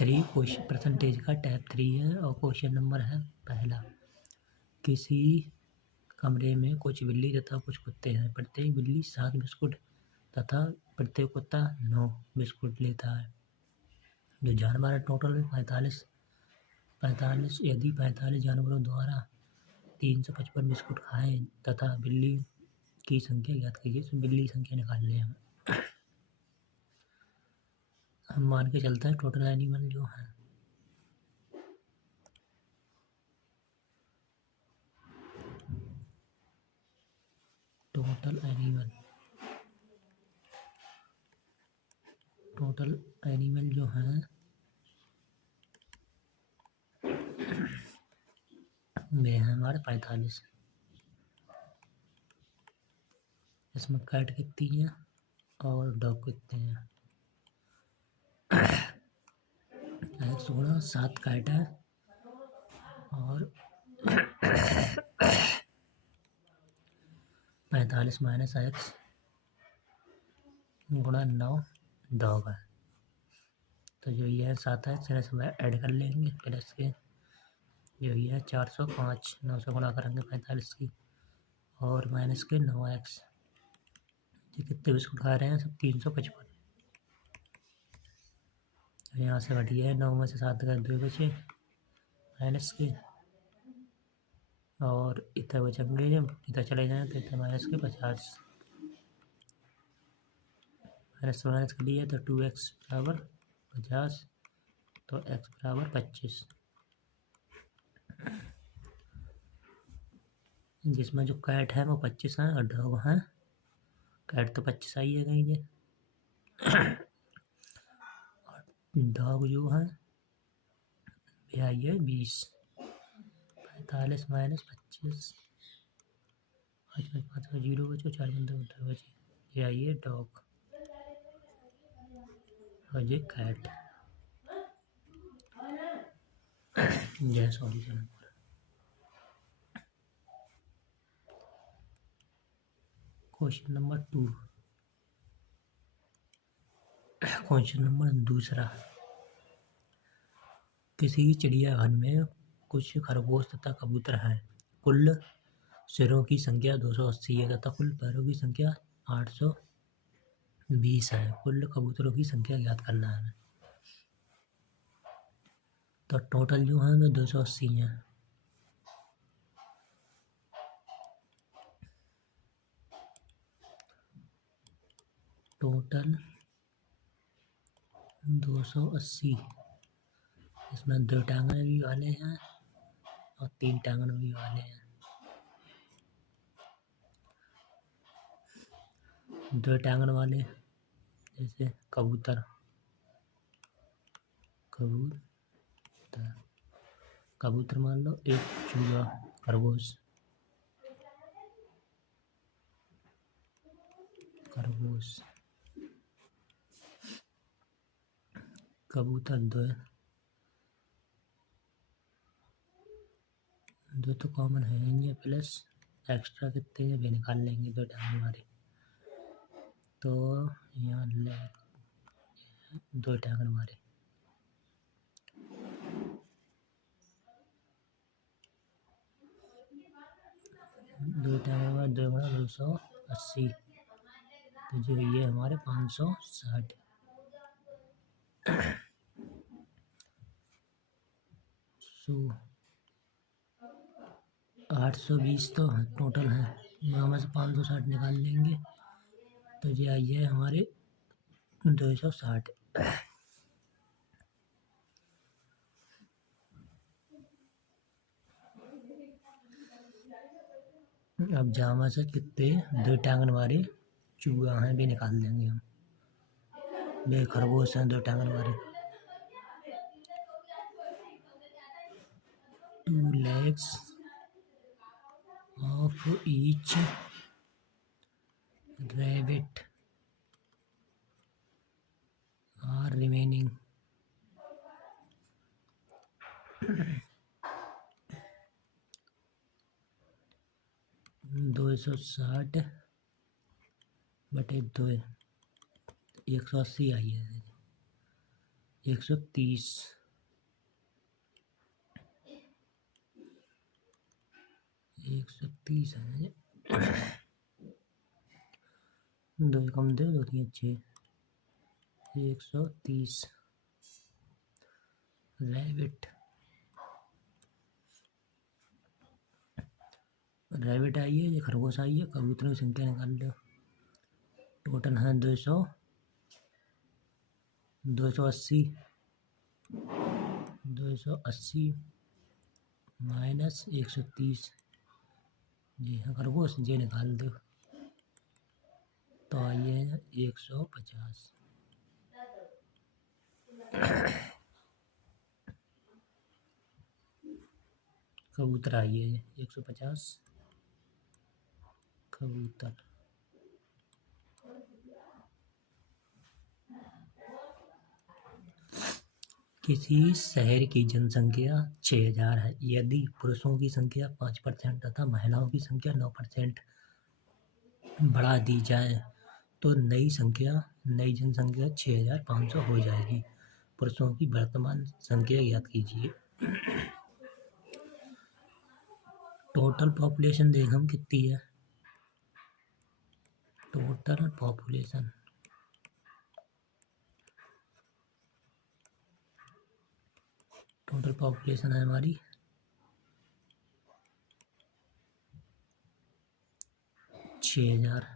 3 question percentage का type 3 है और क्वेश्चन नंबर है पहला। किसी कमरे में कुछ बिल्ली तथा कुछ कुत्ते हैं। प्रत्येक बिल्ली 7 बिस्कुट तथा प्रत्येक कुत्ता 9 बिस्कुट लेता है। जो जानवर है टोटल में 45 यदि 45 जानवरों द्वारा 355 बिस्कुट खाएं तथा बिल्ली की संख्या ज्ञात कीजिए। तो बिल्ली की संख्या निकालनी है। हम मान के चलते हैं टोटल एनिमल जो है टोटल एनिमल जो है वे हैं हमारे 45। इसमें कैट कितनी है और डॉग कितने हैं। 7 कैट है और 45 माइनस एक्स गुणा 9 डॉग है। तो जो ये 7 है इसमें सब ऐड कर लेंगे प्लस के जो ये 405 9 से गुणा करेंगे 45 की और माइनस के 9x। ये कितने बिस्कुट खा रहे हैं सब 355। यहाँ से घट गया है 9 में से 7 का 2 बचे माइनस के और इतना बचेंगे जब इधर चले जाएँ तो इतना माइनस के 50 माइनस कर दिया तो 2x बराबर 50 तो x बराबर 25। जिसमें जो कैट है वो 25 है और डॉग है कैट तो 25 आई है कहीं ये और डॉग जो है ये आई है 20। 45 माइनस 25 5 का 0 बचे 4 बंदे बचे ये आई है डॉग और ये कैट। यह solution. Question number 2। Question number दूसरा। किसी चिड़ियाघर में कुछ खरगोश तथा कबूतर हैं। कुल सिरों की संख्या 280 है तथा कुल पैरों की संख्या 820 है। कुल कबूतरों की संख्या ज्ञात करना है। तो टोटल जो है वो 280 है। टोटल 280। इसमें 2 टांगने भी वाले हैं और 3 टांगने भी वाले हैं। 2 टांगने वाले जैसे कबूतर मान लो एक चूहा खरगोश कबूतर 2 तो कॉमन है ये प्लस एक्स्ट्रा कितने हैं भी निकाल लेंगे 2 टांगने वाले। तो यहाँ 2 टांगने वाले 2 टांगने वाले 2 गुणा 280 तो जो ये हमारे 560। 820 तो टोटल है वहाँ से 560 निकाल लेंगे तो ये आई है हमारे 260। अब जामा से कितने 2 टांगन वाले चूहा हैं भी निकाल देंगे हम। बे खरगोश हैं 2 टांगन वाले 2 legs of each rabbit are remaining। 260 बटे 2 180 आई है। 130 130 है। 2 कम दे 2 3 6 130 रैबिट आई है, ये खरगोश आई है। कबूतरों की संख्या निकाल लो। टोटल है 280 माइनस 130 जी हाँ खरगोश, ये निकाल दो तो आइए 150। कबूतर आइए 150 कबूतर। किसी शहर की जनसंख्या 6000 है। यदि पुरुषों की संख्या 5% तथा महिलाओं की संख्या 9% बढ़ा दी जाए तो नई जनसंख्या 6500 हो जाएगी। पुरुषों की वर्तमान संख्या ज्ञात कीजिए। टोटल पॉपुलेशन देख हम कितनी है। टोटल पॉपुलेशन है हमारी 6000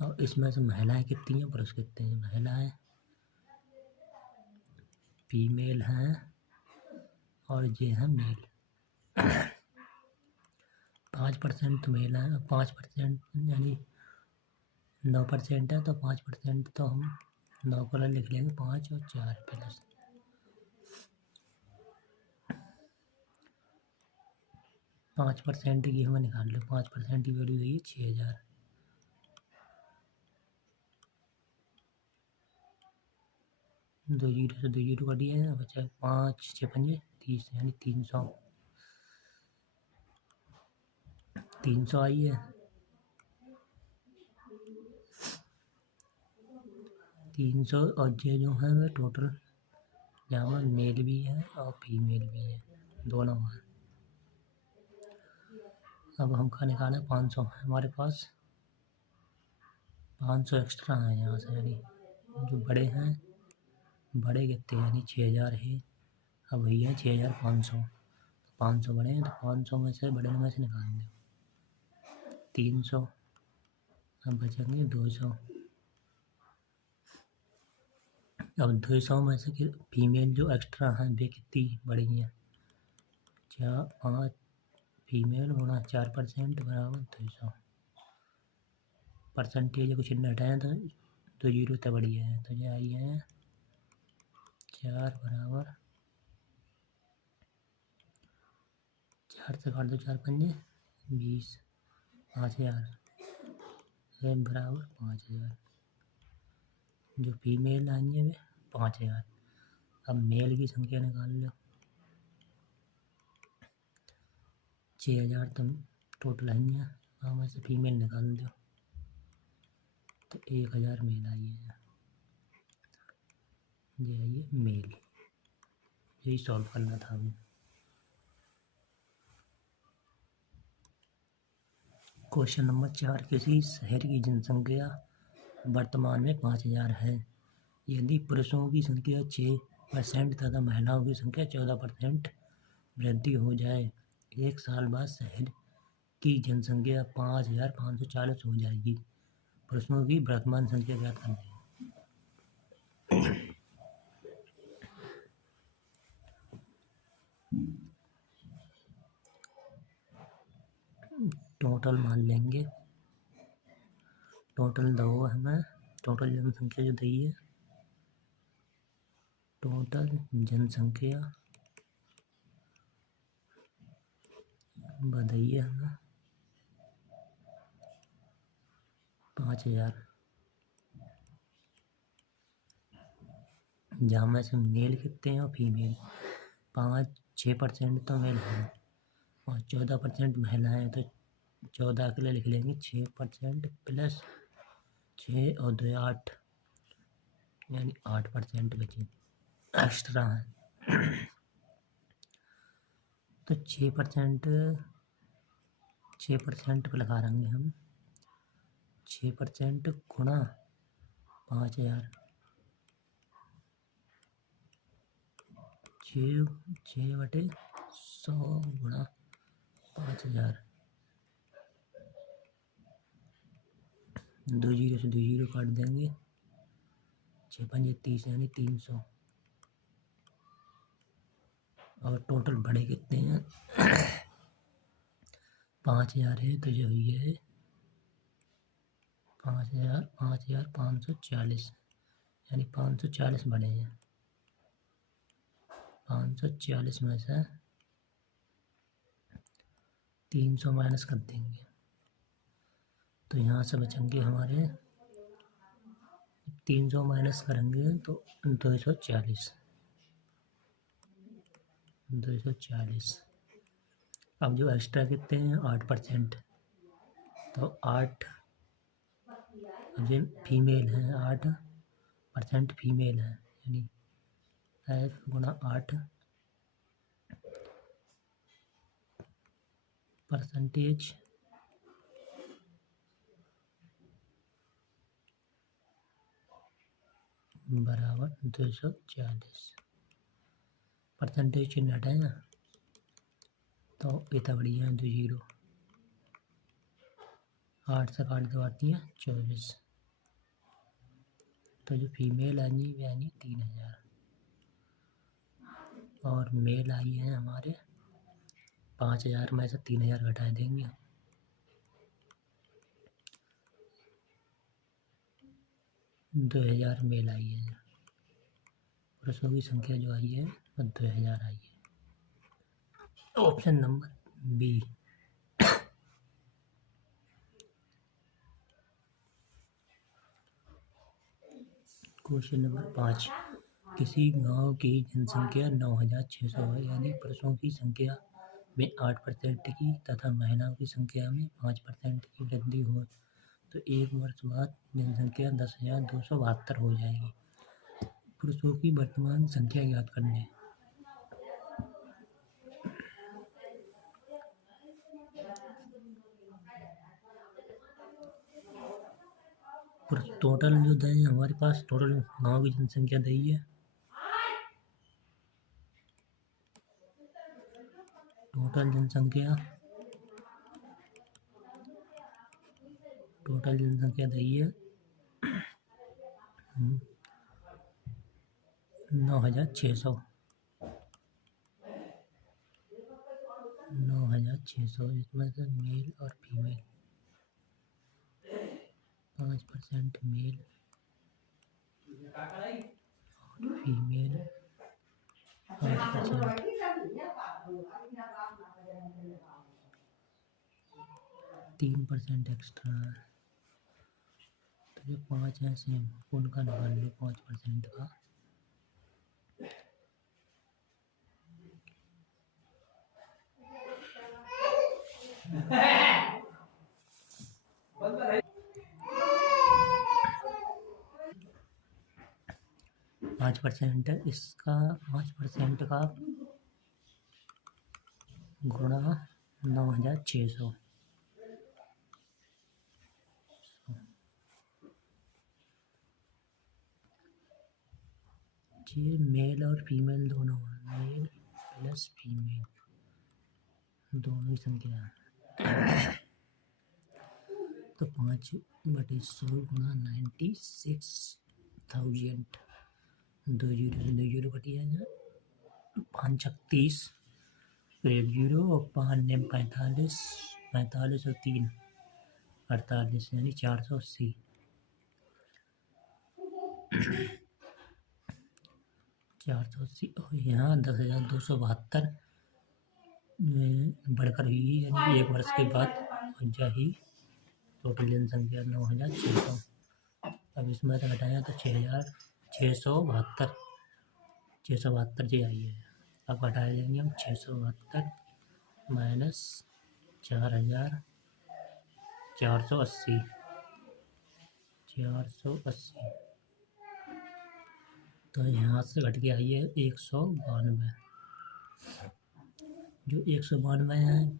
और इसमें से महिलाएं कितनी हैं, पुरुष कितने हैं। महिलाएं फीमेल हैं और ये हैं मेल। 5% तो मेल है, 5% यानी 9% है तो 5% तो हम 9 को लिख लेंगे 5 और 4 प्लस 5% की हमें निकाल लो। 5% की वैल्यू देगी 6000। 2 जीरो से 2 जीरो कट गया, बचा 5 6 पंजे 30 यानी 300 आई है। 300 और ये जो है वे टोटल यहाँ मेल भी है और फीमेल भी है, दोनों हैं। अब हमका निकाला 500 है हमारे पास, 500 एक्स्ट्रा है यहाँ से, यानी जो बड़े हैं बड़े कितने यानी 6000 है। अब भैया 6500 500 बड़े हैं तो 500 में से बड़े में से निकाल दो 300। अब बचेंगे 200। अब 200 में से फीमेल जो एक्स्ट्रा हैं वे कितनी बड़ी हैं। 5 फीमेल गुणा 4% बराबर 200। परसेंटेज कुछ हटाएँ तो 2 जीरो तो बढ़िया है तो ये आई है 4 बराबर 4 से काट दो 4 पंजे 20 5000 बराबर 5000। जो फीमेल आई है वे 5000। अब मेल की संख्या निकाल लो। 6000 तुम टोटल आई है, हम ऐसे फीमेल निकाल दो तो 1000 मेल आई है। ये आई है मेल। यही सॉल्व करना था हमें। क्वेश्चन नंबर 4, किसी शहर की जनसंख्या वर्तमान में 5000 है। यदि पुरुषों की संख्या 6% तथा महिलाओं की संख्या 14% वृद्धि हो जाए, 1 साल बाद शहर की जनसंख्या 5540 हो जाएगी। पुरुषों की वर्तमान संख्या ज्ञात करनी है। टोटल मान लेंगे, टोटल दो हमें, टोटल जनसंख्या जो दी है, टोटल जनसंख्या बताइए हमें 5000। जहाँ में से मेल कितने हैं और फीमेल 6% तो मेल हैं और 14% महिलाएं हैं तो 14 के लिए लिख लेंगे 6% प्लस 6 और 2 8 यानी 8% बचे एक्स्ट्रा है। तो 6% पर लगा देंगे हम 6% गुणा 5000 6/100 गुणा 5000 2 जीरो से 2 जीरो काट देंगे 6×5 30 यानी 300 और टोटल बड़े कितने हैं 5000 है तो जो ये है 5540 यानी 540 बड़े हैं 540 में से 300 माइनस कर देंगे तो यहाँ से बचेंगे हमारे 300 माइनस करेंगे तो 240 अब जो एक्स्ट्रा कितने हैं 8% तो 8 जो फीमेल हैं 8% फीमेल है यानी F गुणा 8% बराबर 240 परसेंटेज चिन्ह हटाएगा तो इतना बढ़िया है 2 जीरो 8 से काट दो आती है 24 तो जो फीमेल आई यानी 3000 और मेल आई है हमारे 5000 में से 3000 घटा देंगे 2000 मेल आई है पुरुषों की संख्या जो आई है वो 2000 आई है। Option number B. Question number 5 किसी गांव की जनसंख्या 9600 है यानी पुरुषों की संख्या में 8% की तथा महिलाओं की संख्या में 5% की वृद्धि हो तो एक वर्ष बाद जनसंख्या 10,272 हो जाएगी। पुरुषों की वर्तमान संख्या ज्ञात करने। टोटल जो दे हमारे पास टोटल गाँव की जनसंख्या दी है टोटल जनसंख्या दी है 9,600 इसमें से मेल और फीमेल 5% मेल और फीमेल 8% 3% एक्स्ट्रा है तो जो 5 है सेम उनका निकाल लो 5% का पाँच परसेंट इसका 5% का गुणा 9,600 ये मेल और फीमेल दोनों है मेल प्लस फीमेल दोनों ही संख्या है तो 5/100 गुणा 96,000 2 जीरो से 2 जीरो कटी जाएगा 5×36 1 जीरो और 5 ने 45 और 3 48 यानी 480 और यहाँ 10,272 बढ़कर हुई यानी एक वर्ष के बाद ही टोटल जनसंख्या 9,600 अब इसमें से घटाया तो 6,672 जी आई है। अब घटाए देंगे हम 672 माइनस 4,480 तो यहाँ से घट के आई है 192। जो 192 है,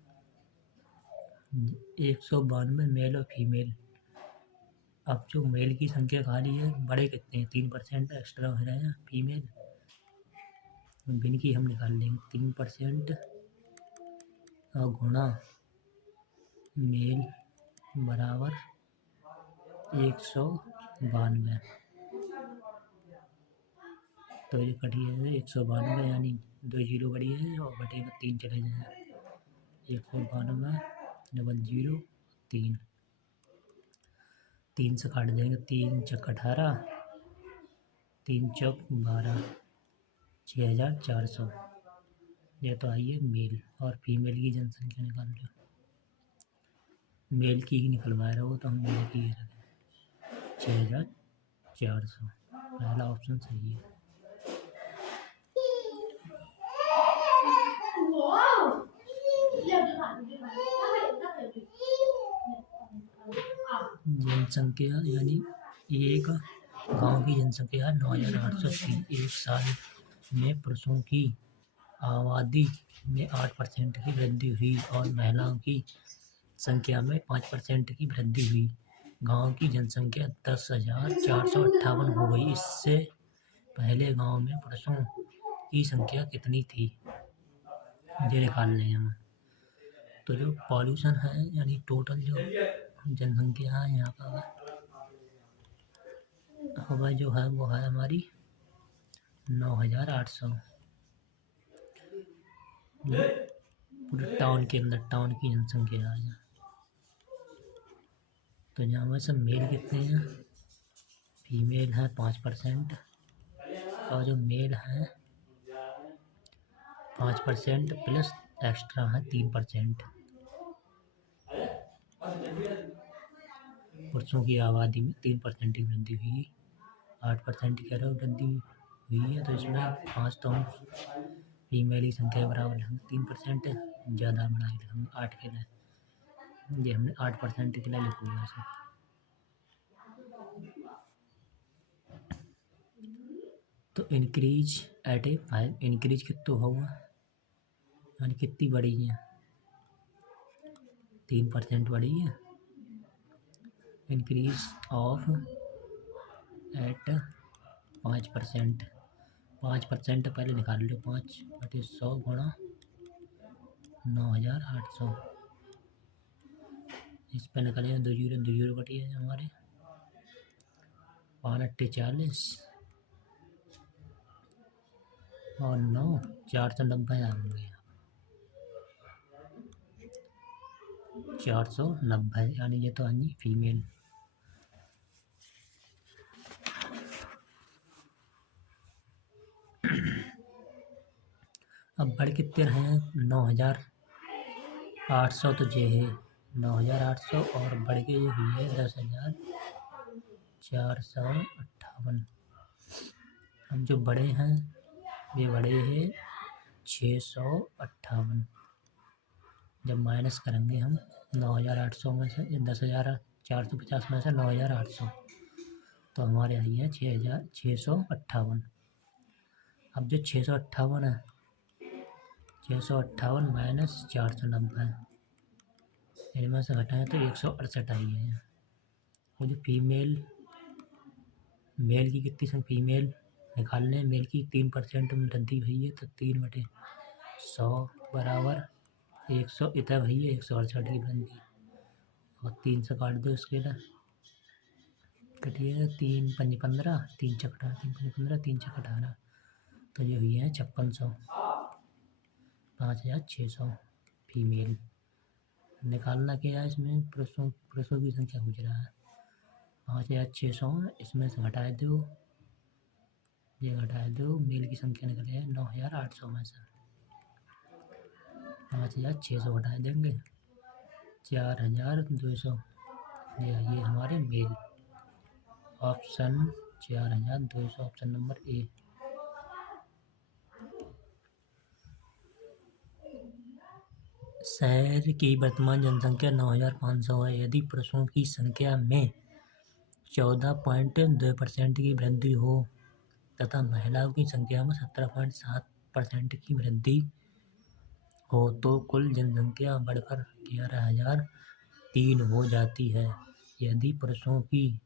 192 मेल और फीमेल। अब जो मेल की संख्या खाली है, बड़े कितने हैं, 3% एक्स्ट्रा हो रहे हैं फीमेल, जिनकी हम निकाल लेंगे 3% और गुणा मेल बराबर 192। तो ये कटी है 192, यानी 2 जीरो कटी है और बटेगा 3 चले जाए, 192 0 3 से काट देंगे, 3 चक 18, 3 चौक 12, 6400। ये तो आई है मेल। और फीमेल की जनसंख्या निकाल लो। मेल की ही निकलवा रहे हो तो हम मेल की ही रखें, 6400। पहला ऑप्शन सही है। जनसंख्या यानी एक गांव की जनसंख्या 9803। एक साल में पुरुषों की आबादी में 8% की वृद्धि हुई और महिलाओं की संख्या में 5% की वृद्धि हुई। गांव की जनसंख्या 10,458 हो गई। इससे पहले गांव में पुरुषों की संख्या कितनी थी, ये निकाल लें हम। तो जो पॉल्यूशन है यानी टोटल जो जनसंख्या है यहाँ का हवा जो है वो है हमारी 9,800। पूरे टाउन के अंदर टाउन की जनसंख्या है। तो यहाँ में सब मेल कितने हैं, फीमेल है 5% और जो मेल है 5% प्लस एक्स्ट्रा है 3%। पुरुषों की आबादी में 3% की वृद्धि हुई, 8% की वृद्धि हुई है। तो इसमें 5 तो हम फीमेल की संख्या बराबर लिखेंगे, 3% ज़्यादा बढ़ा के लिखेंगे 8 के लिए। ये हमने 8% के लिए लिखूँगा इसे। तो इंक्रीज एट ए 5, इंक्रीज कितना होगा यानी कितनी बढ़ी है, 3% बढ़ी है। इंक्रीज ऑफ एट 5%, 5% पहले निकाल लो, 5/100 गुणा 9,800। इस पर निकालेंगे 2 जीरो कटी है हमारे, 5/8 40 और 9 490 आ गए, 490 यानी ये तो आनी फीमेल। अब बढ़ कितने रहे हैं, 9,800 तो ये है 9,800 और बढ़ के ये हुई है 10,458। हम जो बड़े हैं ये बड़े हैं 658। जब माइनस करेंगे हम 9,800 में से 10,450 में से 9,800 तो हमारे आई है 6,658। अब जो 658 है, 658 माइनस 490 इनमें से घटाएं तो 168 आई है। और जो फीमेल मेल की कितनी संख्या, फीमेल निकालने मेल की 3% में वृद्धि हुई है तो 3/100 बराबर 100 इतना हुई है 168 की वृद्धि। और 3 से काट दो इसके लिए, कटिए 3 5 15, 3 चक 18, 3 5 15, 3 चक 18 तो ये हुई है 5600, 5,600 फीमेल। निकालना क्या है इसमें, पुरुषों की संख्या पूछ रहा है। 5,600 इसमें से घटाए दो, ये घटाए दो, मेल की संख्या निकले है 9,800 में से 5,600 घटाए देंगे 4,200, ये हमारे मेल। Option 4,200 option number A. शहर की वर्तमान जनसंख्या 9,500 है। यदि पुरुषों की संख्या में 14.2% की वृद्धि हो तथा महिलाओं की संख्या में 17.7% की वृद्धि हो तो कुल जनसंख्या बढ़कर 11,003 हो जाती है। यदि पुरुषों की